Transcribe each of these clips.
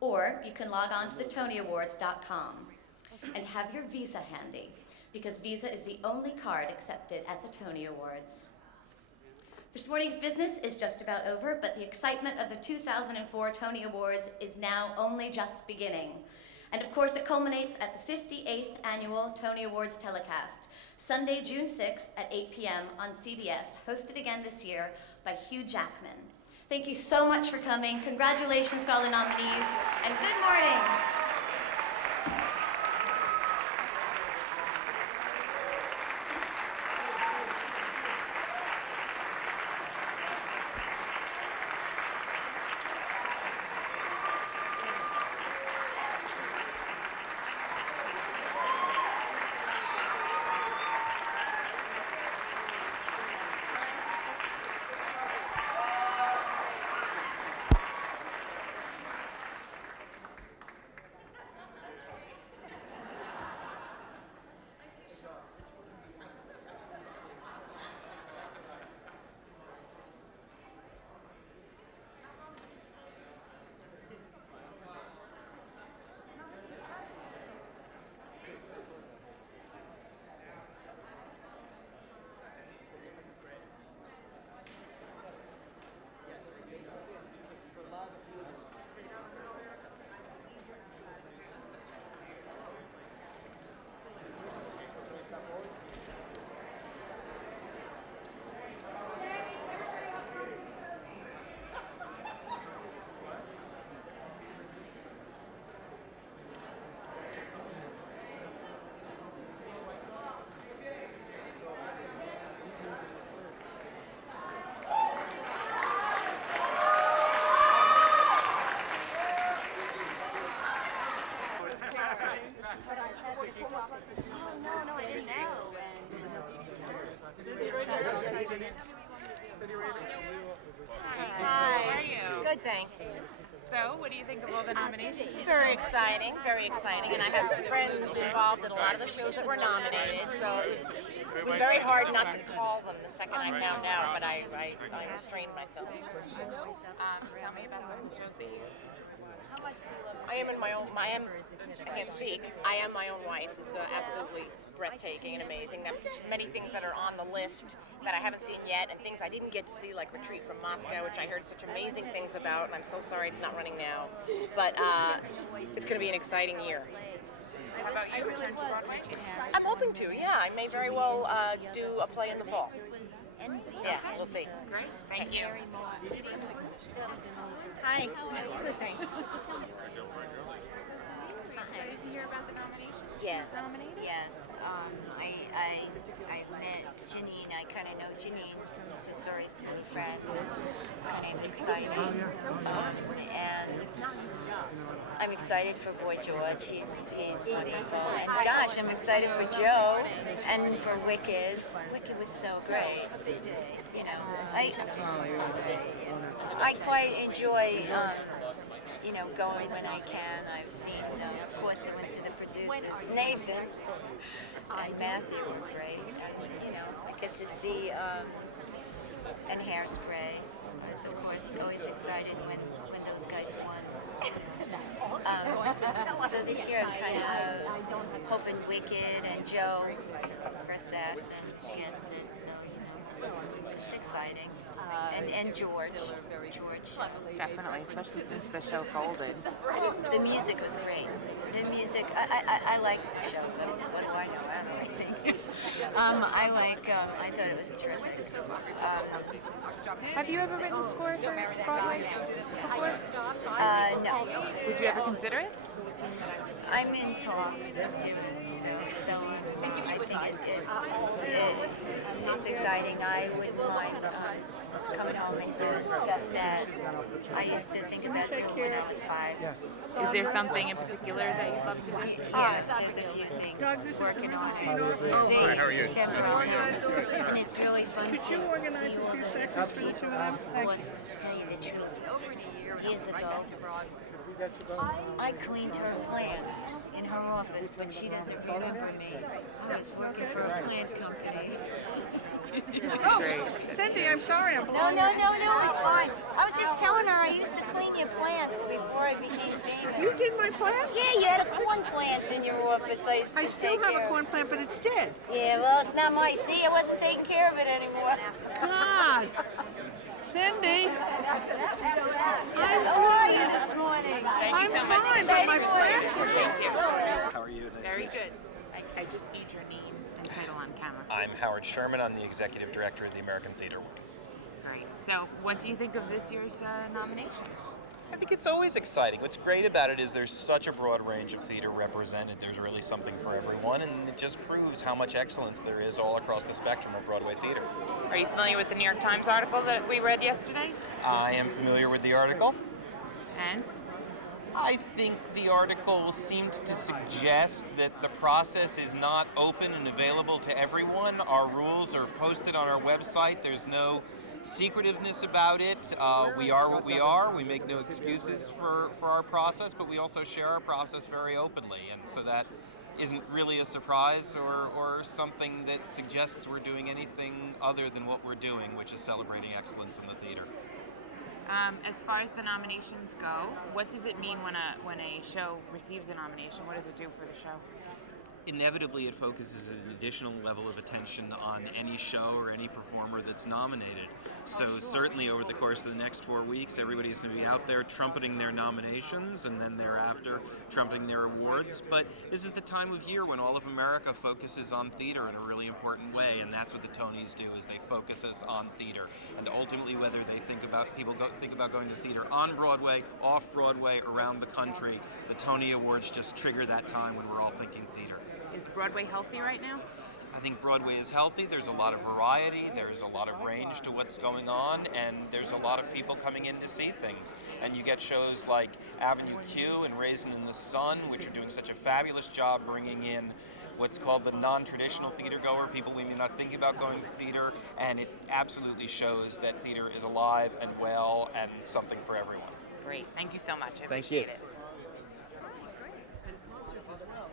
or you can log on to the TonyAwards.com and have your Visa handy, because Visa is the only card accepted at the Tony Awards. This morning's business is just about over, but the excitement of the 2004 Tony Awards is now only just beginning. And of course, it culminates at the 58th Annual Tony Awards telecast, Sunday, June 6th at 8 p.m. on CBS, hosted again this year by Hugh Jackman. Thank you so much for coming. Congratulations to all the nominees, and good morning. Hi. How are you? Good, thanks. So, what do you think of all the nominations? Very exciting, very exciting. And I have friends involved in a lot of the shows that were nominated, so it was very hard not to call them the second I found out, but I restrained myself. Tell me about some of the shows that you... I am in my own, I can't speak. I am my own wife. It's absolutely breathtaking and amazing. There are many things that are on the list that I haven't seen yet, and things I didn't get to see, like Retreat from Moscow, which I heard such amazing things about, and I'm so sorry it's not running now. But it's going to be an exciting year. How about you? Return to Broadway? I'm hoping to, yeah. I may very well do a play in the fall. Yeah, we'll see. Great. Thank you. Hi. Good, thanks. Excited to hear about the nominations? Yes. Nominated? Yes. I met Janine. I kind of know Janine, just sorry, through a friend. It's kind of exciting. And I'm excited for Boy George. He's wonderful. And gosh, I'm excited for Joe and for Wicked. Wicked was so great. You know, I quite enjoy going when I can. I've seen, of course, I went to the producers. Nathan and Matthew were great. And, I get to see, and Hairspray. I was, of course, always excited when those guys won. So this year I'm kind of hoping Wicked and Joe for Assassins gets it. So, it's exciting. And George. Definitely, especially since the show folded. The music was great. The music, I like the show. What do I know? I don't know anything. I thought it was terrific. Have you ever written a score for Broadway before? No. Would you ever consider it? I'm in talks of doing stuff, so I think it's exciting. I wouldn't mind coming home and doing stuff that I used to think about doing when I was 5. Is there something in particular that you'd love to do? Yeah, there's a few things working on it. September, and it's really fun to see all the different people. Of course, to tell you the truth, years ago, I cleaned her plants in her office, but she doesn't remember me. I was working for a plant company. Great. Cindy, I'm sorry. No, it's fine. I was just telling her I used to clean your plants before I I became famous. You did my plants? Yeah, you had a corn plant in your office. I used to I still take have care a corn plant, but it's dead. Yeah, well, it's not my. See, I wasn't taking care of it anymore. God. Cindy. How are you this morning? I'm fine, but my plants are dead. How are you? Nice Very to meet you. good. I just need your name and title on camera. I'm Howard Sherman. I'm the executive director of the American Theater Wing. Great. So, what do you think of this year's nominations? I think it's always exciting. What's great about it is there's such a broad range of theater represented. There's really something for everyone, and it just proves how much excellence there is all across the spectrum of Broadway theater. Are you familiar with the New York Times article that we read yesterday? I am familiar with the article. And? I think the article seemed to suggest that the process is not open and available to everyone. Our rules are posted on our website. There's no secretiveness about it. We are what we are. We make no excuses for our process, but we also share our process very openly. And so that isn't really a surprise or something that suggests we're doing anything other than what we're doing, which is celebrating excellence in the theater. As far as the nominations go, what does it mean when a show receives a nomination? What does it do for the show? Inevitably, it focuses an additional level of attention on any show or any performer that's nominated. So certainly over the course of the next 4 weeks, everybody's going to be out there trumpeting their nominations and then thereafter trumpeting their awards. But this is the time of year when all of America focuses on theater in a really important way, and that's what the Tonys do, is they focus us on theater. And ultimately, whether they think about going to theater on Broadway, off Broadway, around the country, the Tony Awards just trigger that time when we're all thinking theater. Is Broadway healthy right now? I think Broadway is healthy. There's a lot of variety, there's a lot of range to what's going on, and there's a lot of people coming in to see things. And you get shows like Avenue Q and Raisin in the Sun, which are doing such a fabulous job bringing in what's called the non-traditional theater goer, people we may not think about going to theater, and it absolutely shows that theater is alive and well and something for everyone. Great. Thank you so much. I Thank you. appreciate it.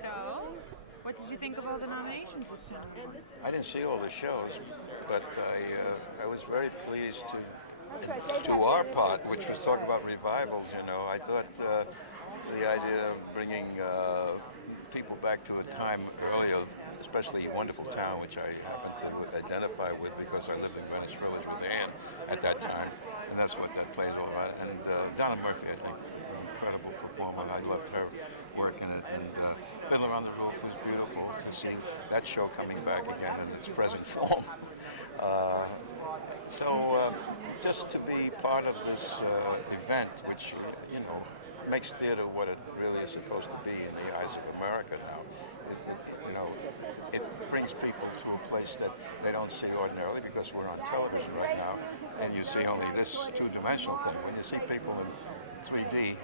So, what did you think of all the nominations this time? I didn't see all the shows, but I was very pleased to do our part, which was talk about revivals. You know, I thought the idea of bringing people back to a time earlier, especially Wonderful Town, which I happen to identify with because I lived in Greenwich Village with Anne at that time, and that's what that play is all about. And Donna Murphy, I think, an incredible performer. I loved her work in it, and Fiddler on the Roof was beautiful to see that show coming back again in its present form. So just to be part of this event, which makes theater what it really is supposed to be in the eyes of America now. It brings people to a place that they don't see ordinarily because we're on television right now, and you see only this two-dimensional thing. When you see people in 3D,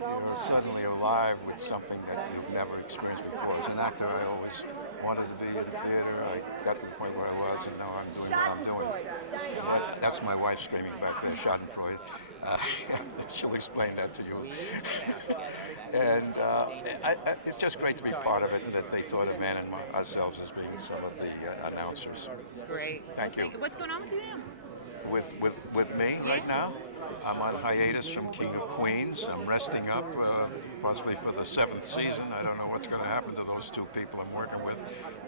you're suddenly alive with something that you've never experienced before. As an actor, I always wanted to be in the theater. I got to the point where I was, and now I'm doing what I'm doing. But that's my wife screaming back there, Schadenfreude. She'll explain that to you. And it's just great to be part of it, and that they thought of Ann and ourselves as being some of the announcers. Great. Thank you. What's going on with you now? With me right now, I'm on hiatus from King of Queens. I'm resting up, possibly for the 7th season. I don't know what's going to happen to those two people I'm working with.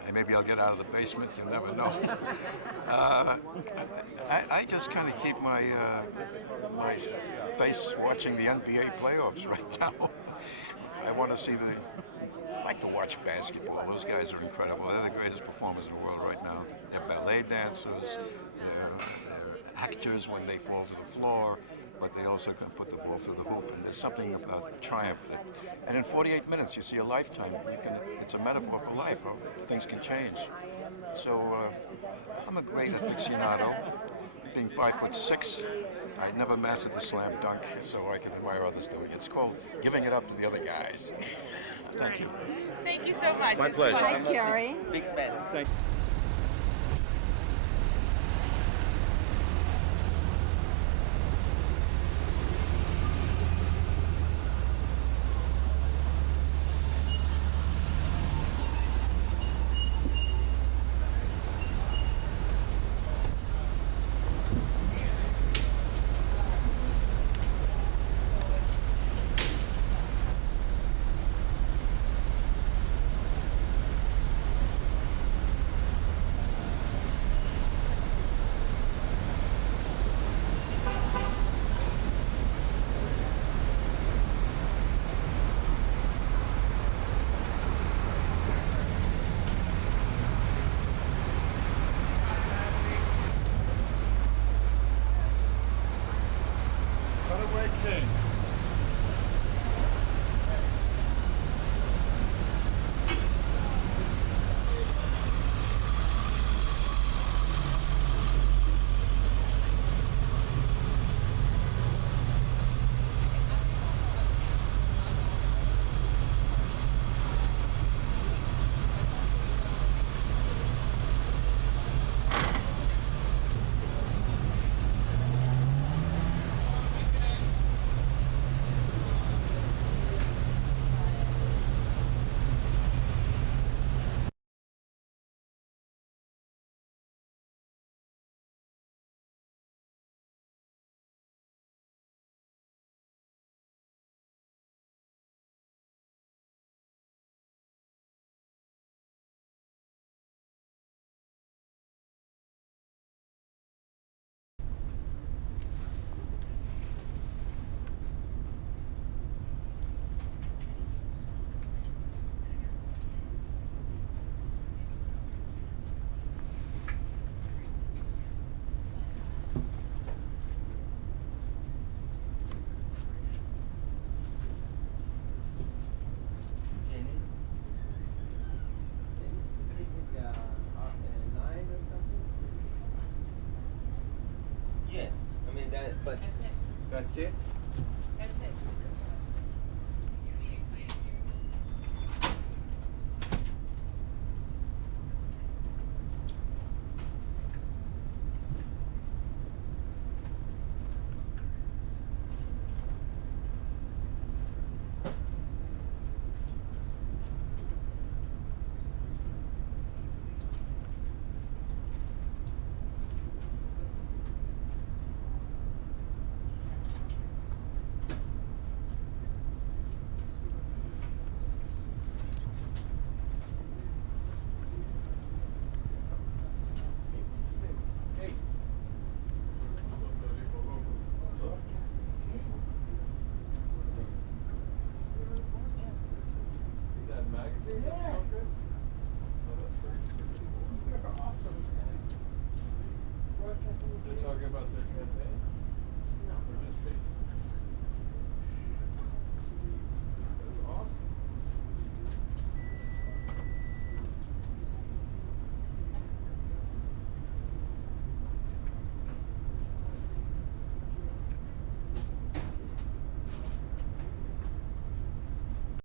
And maybe I'll get out of the basement. You never know. I just kind of keep my face watching the NBA playoffs right now. I want to see I like to watch basketball. Those guys are incredible. They're the greatest performers in the world right now. They're ballet dancers. They're actors when they fall to the floor, but they also can put the ball through the hoop. And there's something about triumph and in 48 minutes you see a lifetime. It's a metaphor for life. How things can change. So I'm a great aficionado. Being 5'6", I never mastered the slam dunk, so I can admire others doing it. It's called giving it up to the other guys. Thank you. Thank you so much. My pleasure. Hi, Jerry. Big fan. Thank That's it.